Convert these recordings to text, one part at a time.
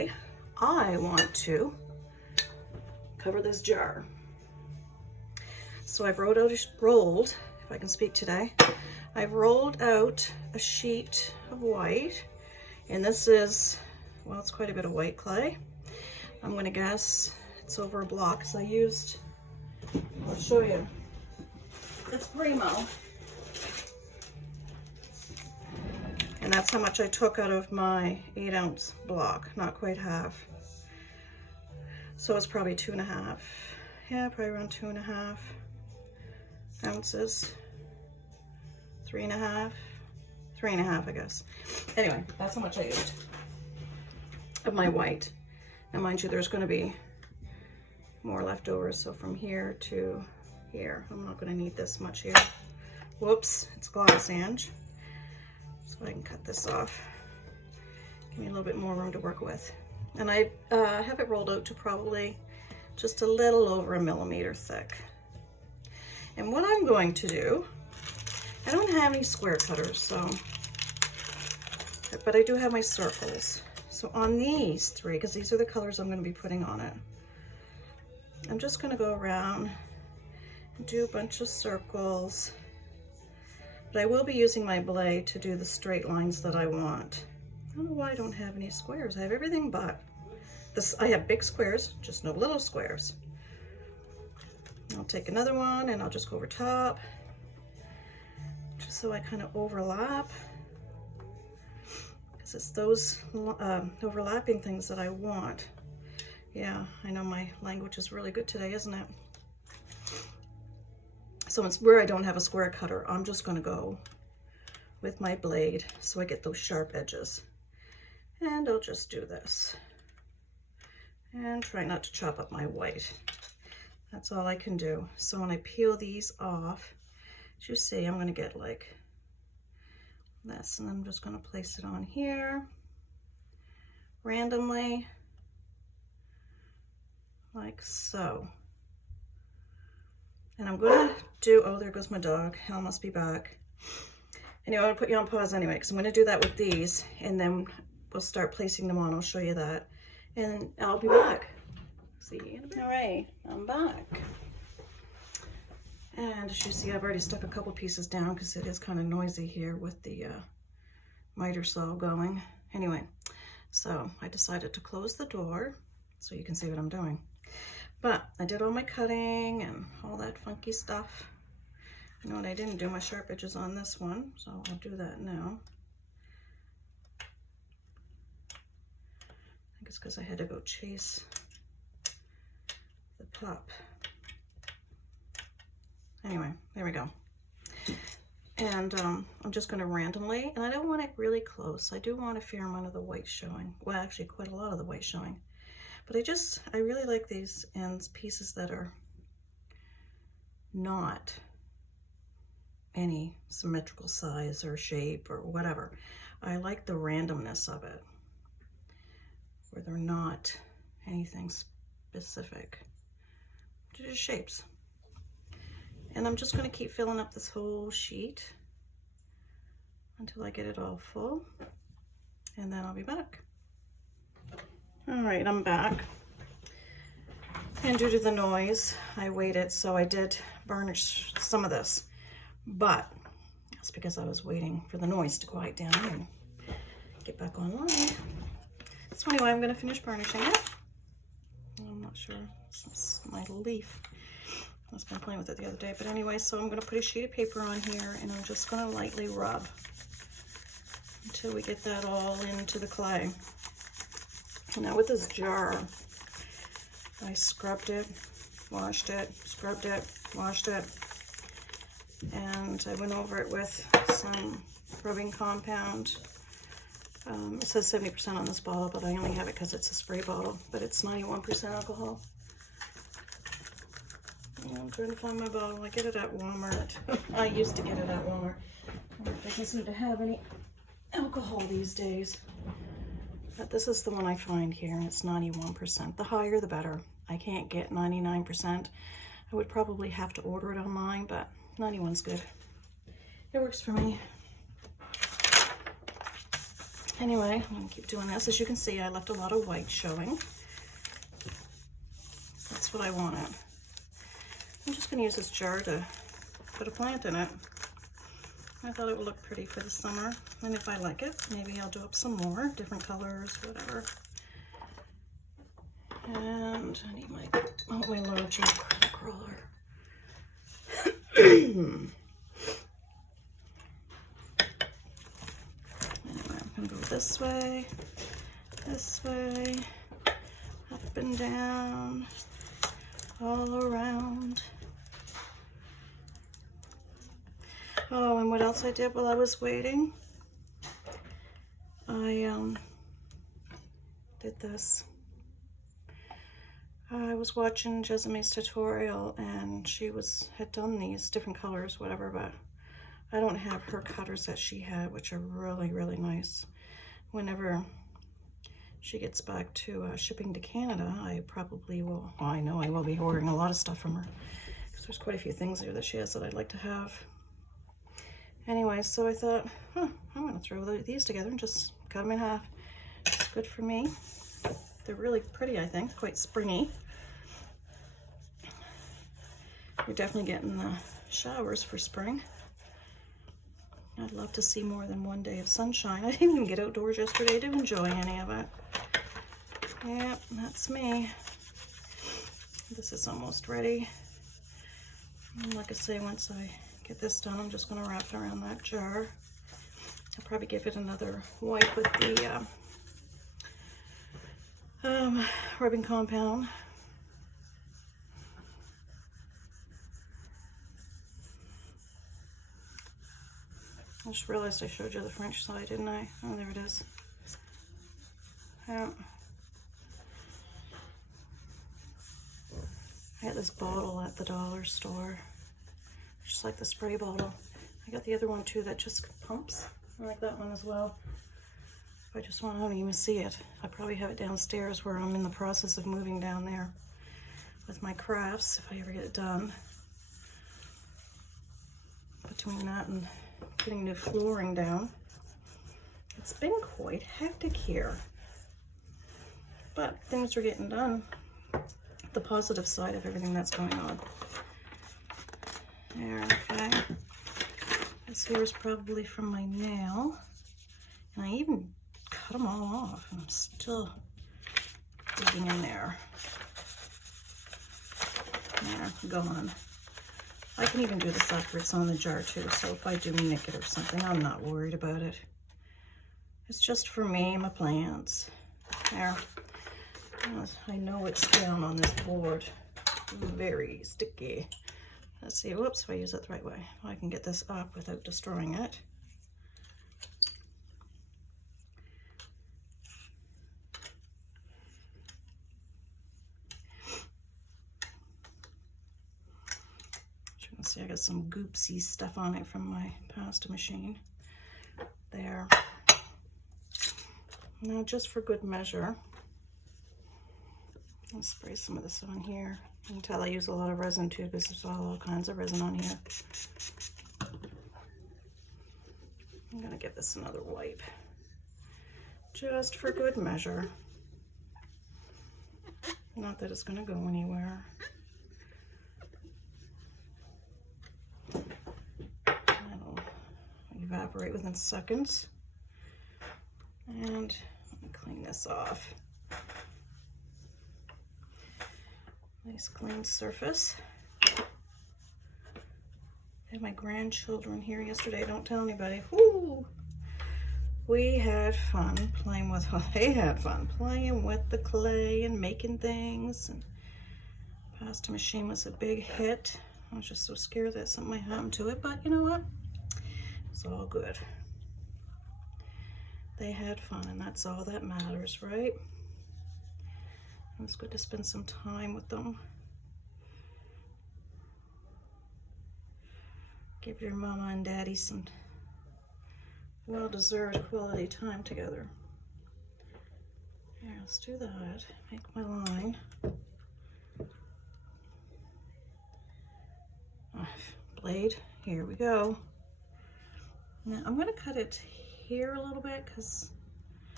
today I want to cover this jar. So I've rolled, if I can speak today, I've rolled out a sheet of white, and this is, well, it's quite a bit of white clay. I'm gonna guess it's over a block, because I used, I'll show you, it's Primo. And that's how much I took out of my 8-ounce block, not quite half. So it's probably 2.5. Yeah, probably around 2.5 ounces. 3.5. 3.5, I guess. Anyway, that's how much I used of my white. Now, mind you, there's going to be more leftovers. So from here to here, I'm not going to need this much here. Whoops, it's glass, Ange. So I can cut this off. Give me a little bit more room to work with. And I have it rolled out to probably just a little over 1 millimeter thick. And what I'm going to do, I don't have any square cutters, so, but I do have my circles. So on these 3, because these are the colors I'm going to be putting on it, I'm just going to go around and do a bunch of circles. But I will be using my blade to do the straight lines that I want. I don't know why I don't have any squares. I have everything but this. I have big squares, just no little squares. I'll take another one and I'll just go over top, just so I kind of overlap, because it's those overlapping things that I want. Yeah, I know my language is really good today, isn't it? So it's where I don't have a square cutter, I'm just going to go with my blade so I get those sharp edges. And I'll just do this. And try not to chop up my white. That's all I can do. So when I peel these off, as you see, I'm going to get like this. And I'm just going to place it on here randomly, like so. And I'm going to do, oh, there goes my dog. Hal must be back. Anyway, I'm going to put you on pause anyway, because I'm going to do that with these, and then we'll start placing them on. I'll show you that. And I'll be back. See you in a bit. All right, I'm back. And as you see, I've already stuck a couple pieces down because it is kind of noisy here with the miter saw going. Anyway, so I decided to close the door so you can see what I'm doing. But I did all my cutting and all that funky stuff. You know what, I didn't do my sharp edges on this one, so I'll do that now. I think it's because I had to go chase the pup. Anyway, there we go. And I'm just going to randomly, and I don't want it really close. I do want a fair amount of the white showing. Well, actually quite a lot of the white showing. But I really like these ends, pieces that are not any symmetrical size or shape or whatever. I like the randomness of it, where they're not anything specific. They're just shapes. And I'm just going to keep filling up this whole sheet until I get it all full, and then I'll be back. All right, I'm back. And due to the noise, I waited, so I did burnish some of this, but that's because I was waiting for the noise to quiet down and get back online. So anyway, I'm going to finish burnishing it. I'm not sure, it's my leaf. I was been playing with it the other day, but anyway, so I'm going to put a sheet of paper on here, and I'm just going to lightly rub until we get that all into the clay. Now with this jar, I scrubbed it, washed it, scrubbed it, washed it, and I went over it with some rubbing compound. It says 70% on this bottle, but I only have it because it's a spray bottle, but it's 91% alcohol. I'm trying to find my bottle. I get it at Walmart. I used to get it at Walmart. It doesn't seem to have any alcohol these days. But this is the one I find here, and it's 91%. The higher, the better. I can't get 99%. I would probably have to order it online, but 91's good. It works for me. Anyway, I'm gonna keep doing this. As you can see, I left a lot of white showing. That's what I wanted. I'm just gonna use this jar to put a plant in it. I thought it would look pretty for the summer. And if I like it, maybe I'll do up some more, different colors, whatever. And I need my larger critter crawler. Anyway, I'm gonna go this way, up and down, all around. Oh, and what else I did while I was waiting? I did this. I was watching Jessime's tutorial, and she had done these different colors, whatever, but I don't have her cutters that she had, which are really, really nice. Whenever she gets back to shipping to Canada, I probably will, well, I know I will be ordering a lot of stuff from her, because there's quite a few things there that she has that I'd like to have. Anyway, so I thought, I'm going to throw these together and just cut them in half. It's good for me. They're really pretty, I think, quite springy. We're definitely getting the showers for spring. I'd love to see more than one day of sunshine. I didn't even get outdoors yesterday to enjoy any of it. Yep, that's me. This is almost ready. And like I say, once I get this done, I'm just going to wrap it around that jar. I'll probably give it another wipe with the rubbing compound. I just realized I showed you the French side, didn't I? Oh, there it is. Yeah. I got this bottle at the dollar store, just like the spray bottle. I got the other one too that just pumps. I like that one as well. I just want, I don't even see it. I probably have it downstairs where I'm in the process of moving down there with my crafts, if I ever get it done. Between that and getting new flooring down, it's been quite hectic here. But things are getting done. The positive side of everything that's going on. There, okay. This here is probably from my nail. And I even cut them all off, and I'm still digging in there. There, gone. I can even do this after it's on the jar too, so if I do nick it or something, I'm not worried about it. It's just for me and my plants. There. I know it's down on this board. Very sticky. Let's see, whoops, if I use it the right way. I can get this up without destroying it. See, I got some goopsy stuff on it from my pasta machine. There. Now, just for good measure, I'll spray some of this on here. You can tell I use a lot of resin too, because there's all kinds of resin on here. I'm gonna give this another wipe, just for good measure. Not that it's gonna go anywhere. Evaporate within seconds. And let me clean this off. Nice clean surface. I had my grandchildren here yesterday. Don't tell anybody. Woo! We had fun playing with, well, they had fun playing with the clay and making things. And pasta machine was a big hit. I was just so scared that something might happen to it, but you know what? It's all good. They had fun, and that's all that matters, right? It was good to spend some time with them. Give your mama and daddy some well-deserved quality time together. Here, let's do that. Make my line. Blade, here we go. Now I'm going to cut it here a little bit because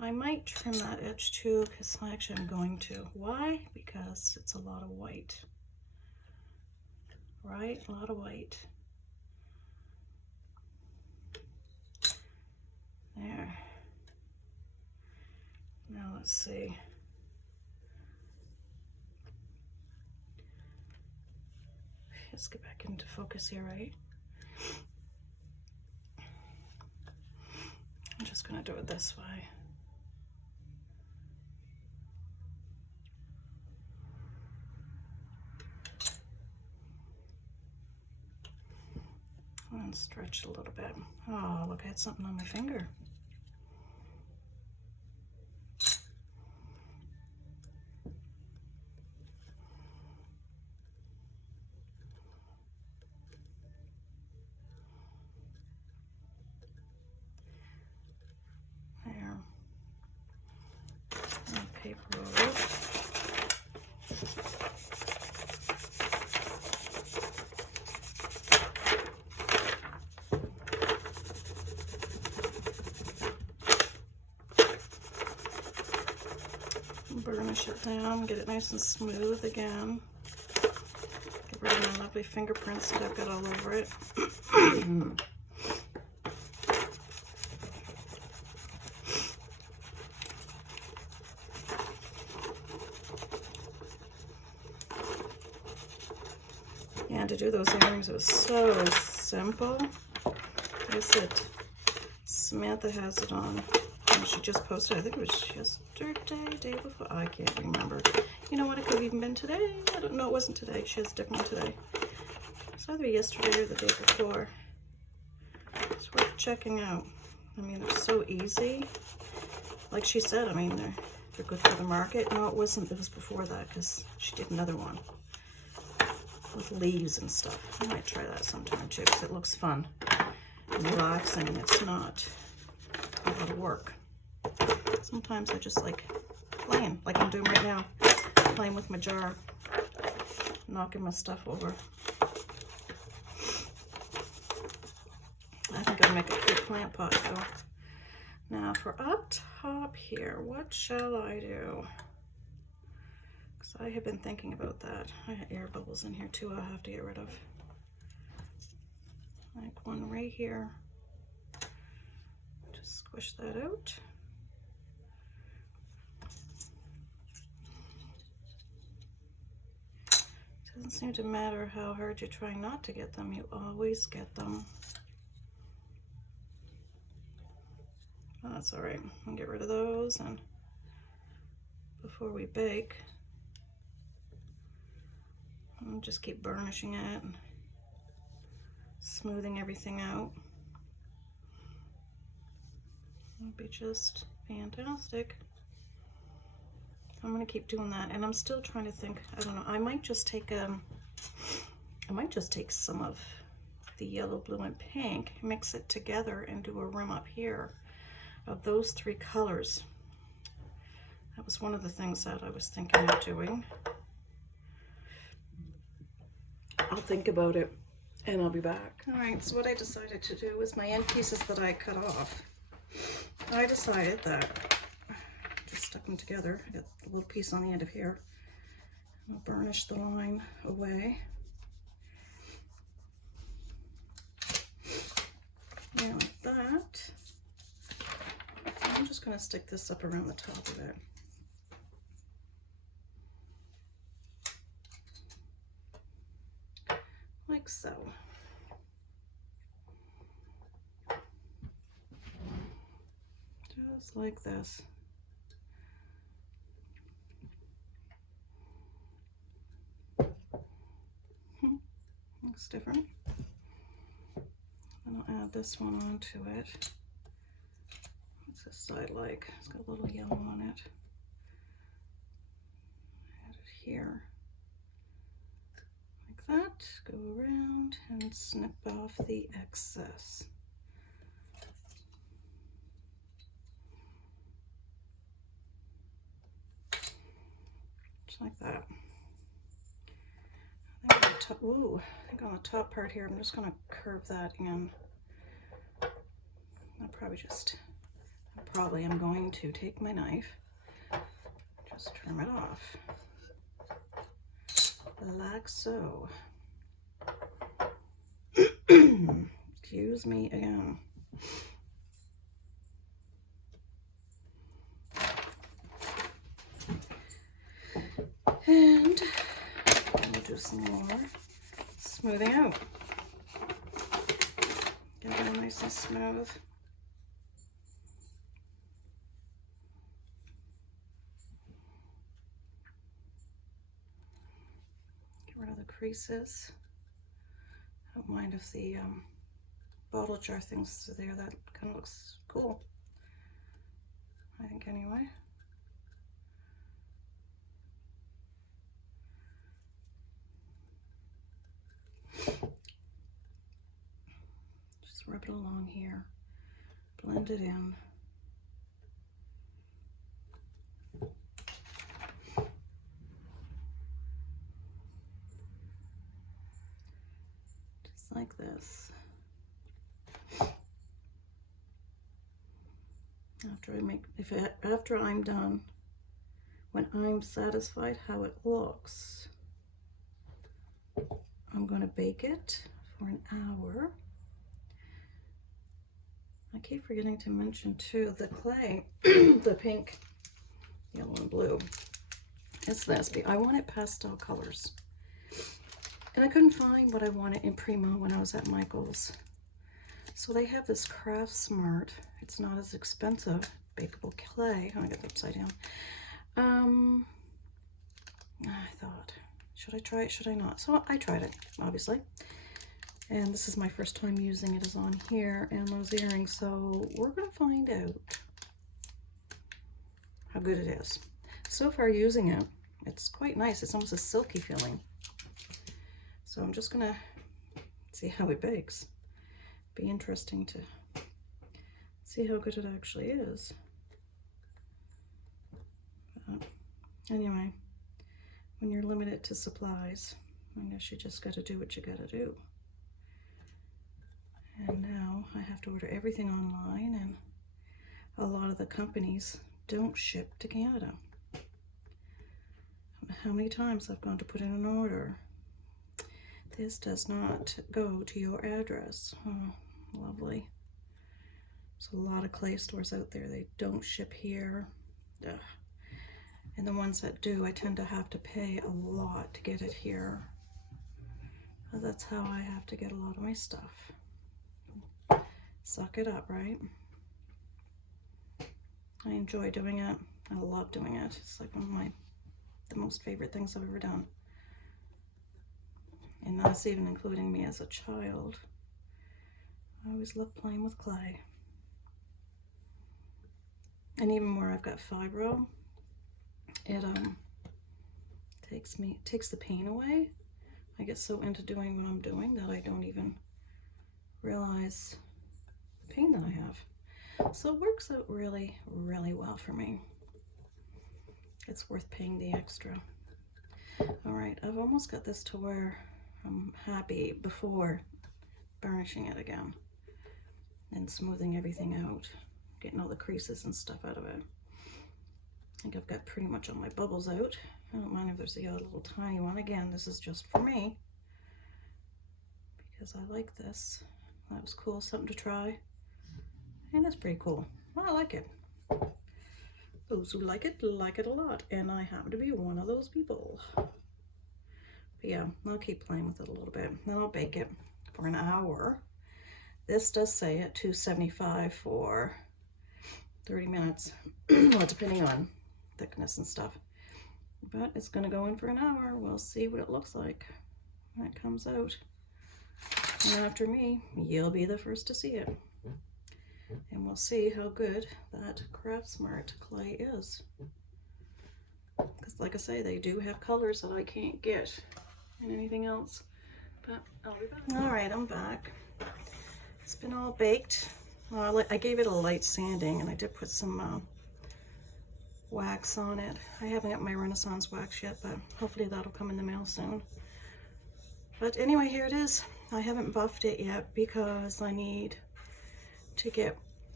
I might trim that edge too, because actually I'm going to. Why? Because it's a lot of white. Right? A lot of white. There. Now let's see. Let's get back into focus here, right? I'm just gonna do it this way. And stretch a little bit. Oh, look, I had something on my finger. There. And paper over it. Burnish it down, get it nice and smooth again. Get rid of my lovely fingerprints that I've got all over it. Yeah, to do those earrings, it was so simple. Like I said, Samantha has it on. She just posted, I think it was yesterday, day before, I can't remember. You know what, it could have even been today. I don't know, it wasn't today. She has a different one today. It's either yesterday or the day before. It's worth checking out. I mean, it's so easy. Like she said, I mean, they're good for the market. No, it wasn't, it was before that, because she did another one with leaves and stuff. I might try that sometime too, because it looks fun and relaxing, and it's not a lot of work. Sometimes I just like playing, like I'm doing right now, playing with my jar, knocking my stuff over. I think I'll make a cute plant pot though. Now for up top here, what shall I do? Because I have been thinking about that. I had air bubbles in here too I'll have to get rid of. Like one right here. Just squish that out. Doesn't seem to matter how hard you're trying not to get them, you always get them. Oh, that's all right. I'll get rid of those, and before we bake, I'll just keep burnishing it and smoothing everything out. It'll be just fantastic. I'm gonna keep doing that, and I'm still trying to think. I don't know. I might just take some of the yellow, blue, and pink, mix it together, and do a rim up here of those three colors. That was one of the things that I was thinking of doing. I'll think about it, and I'll be back. All right. So what I decided to do was my end pieces that I cut off. I decided that. Stuck them together. I got a little piece on the end of here. I'll burnish the line away. And like that. I'm just going to stick this up around the top of it. Like so. Just like this. Looks different. And I'll add this one onto it. What's this side like? It's got a little yellow on it. Add it here. Like that. Go around and snip off the excess. Just like that. I think on the top part here, I'm just going to curve that in. I'll probably just Probably I'm going to take my knife, just trim it off, like so. Excuse me again. And we'll do some more smoothing out. Get it all nice and smooth. Get rid of the creases. I don't mind if the bottle jar things are there. That kind of looks cool, I think, anyway. Just rub it along here, blend it in. Just like this. After I'm done, when I'm satisfied how it looks, I'm going to bake it for an hour. I keep forgetting to mention too, the clay, the pink, yellow, and blue. It's this. I wanted pastel colors, and I couldn't find what I wanted in Primo when I was at Michael's. So they have this Craft Smart. It's not as expensive. Bakeable clay. Oh, I got it upside down. I thought, should I try it? Should I not? So I tried it, obviously. And this is my first time using it, is on here and those earrings. So we're going to find out how good it is. So far using it, it's quite nice. It's almost a silky feeling. So I'm just going to see how it bakes. Be interesting to see how good it actually is. But anyway, when you're limited to supplies, I guess you just got to do what you got to do. And now I have to order everything online, and a lot of the companies don't ship to Canada. I don't know how many times I've gone to put in an order. This does not go to your address. Oh, lovely. There's a lot of clay stores out there. They don't ship here. Ugh. And the ones that do, I tend to have to pay a lot to get it here. That's how I have to get a lot of my stuff. Suck it up, right? I enjoy doing it. I love doing it. It's like one of the most favorite things I've ever done. And that's even including me as a child. I always loved playing with clay. And even where I've got fibro, it takes the pain away. I get so into doing what I'm doing that I don't even realize the pain that I have. So it works out really, really well for me. It's worth paying the extra. All right, I've almost got this to where I'm happy before burnishing it again and smoothing everything out, getting all the creases and stuff out of it. I think I've got pretty much all my bubbles out. I don't mind if there's a little tiny one. Again, this is just for me because I like this. That was cool, something to try. And it's pretty cool. Well, I like it. Those who like it a lot. And I happen to be one of those people. But yeah, I'll keep playing with it a little bit. Then I'll bake it for an hour. This does say at 275 for 30 minutes. Well, depending on thickness and stuff. But it's going to go in for an hour. We'll see what it looks like when it comes out. And after me, you'll be the first to see it. And we'll see how good that Craft Smart clay is. Because like I say, they do have colors that I can't get in anything else. But I'll be back. All right, I'm back. It's been all baked. Well, I gave it a light sanding, and I did put some wax on it. I haven't got my Renaissance wax yet, but hopefully that'll come in the mail soon. But anyway, here it is. I haven't buffed it yet because I need to get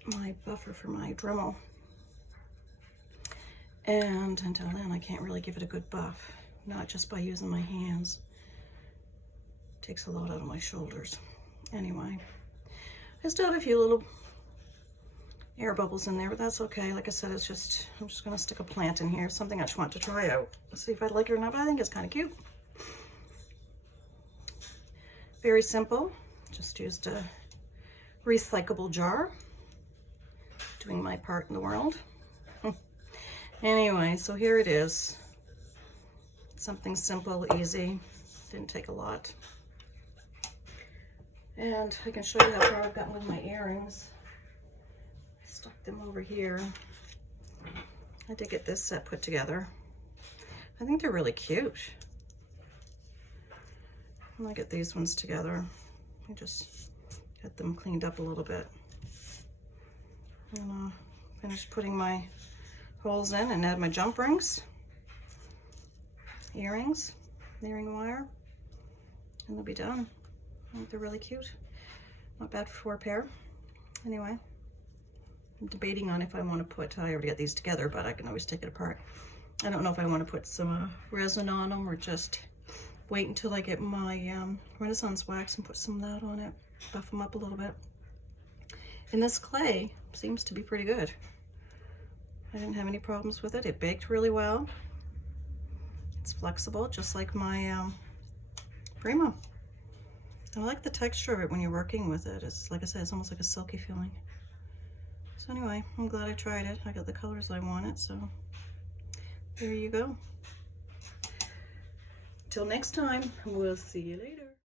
my buffer for my Dremel. And until then, I can't really give it a good buff, not just by using my hands. Takes a lot out of my shoulders. Anyway, I still have a few little air bubbles in there, but that's okay. Like I said, I'm just gonna stick a plant in here, something I just want to try out. See if I like it or not, but I think it's kind of cute. Very simple, just used a recyclable jar, doing my part in the world. Anyway, so here it is. Something simple, easy, didn't take a lot. And I can show you how far I've gotten with my earrings. I stuck them over here. I did get this set put together. I think they're really cute. I'm gonna get these ones together. I just get them cleaned up a little bit. I'm gonna finish putting my holes in and add my jump rings, earrings, earring wire, and they'll be done. I think they're really cute. Not bad for a pair. Anyway, I'm debating on if I want to put, I already got these together, but I can always take it apart. I don't know if I want to put some resin on them or just wait until I get my Renaissance wax and put some of that on it, buff them up a little bit. And this clay seems to be pretty good. I didn't have any problems with it. It baked really well. It's flexible, just like my Prima. I like the texture of it when you're working with it. It's, like I said, it's almost like a silky feeling. So anyway, I'm glad I tried it. I got the colors I wanted, so there you go. Till next time, we'll see you later.